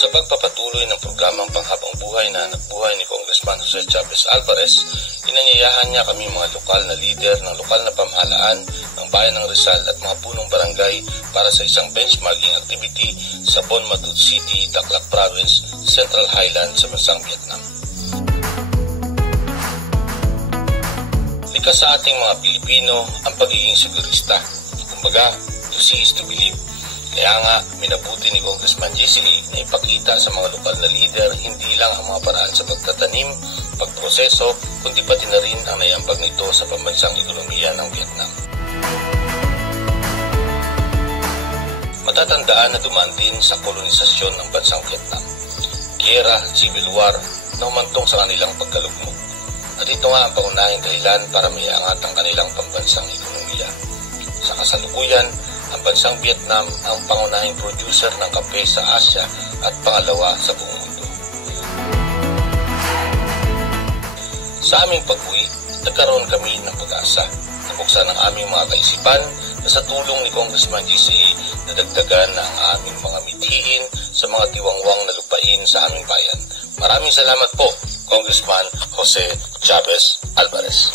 Sa pagpapatuloy ng programang panghabang buhay na hanapbuhay ni Congressman Jose Chavez Alvarez, inanyayahan niya kami mga lokal na lider ng lokal na pamahalaan ng bayan ng Rizal at mga punong barangay para sa isang benchmarking activity sa Bon Madud City, Daklak Province, Central Highlands sa bansang Vietnam. Likas sa ating mga Pilipino ang pagiging sigurista. Kumbaga, to see is to believe. Kaya nga, minabuti ni Congressman JCA na ipakita sa mga lokal na lider hindi lang ang mga paraan sa pagtatanim, pagproseso, kundi pati na rin ang naiambag nito sa pambansang ekonomiya ng Vietnam. Matatandaan na dumaan din sa kolonisasyon ng bansang Vietnam. Giyera, civil war, na humantong sa kanilang pagkalugmok. At ito nga ang pangunahing dahilan para maiangat ang kanilang pambansang ekonomiya. Sa kasalukuyan, ang bansang Vietnam ang pangunahing producer ng kape sa Asia at pangalawa sa buong mundo. Sa aming pag-uwi, nagkaroon kami ng pag-asa. Nabuksan ang aming mga kaisipan na sa tulong ni Congressman JCA nadagdagan na ang aming mga mithiin sa mga tiwangwang na lupain sa aming bayan. Maraming salamat po, Congressman Jose Chavez Alvarez.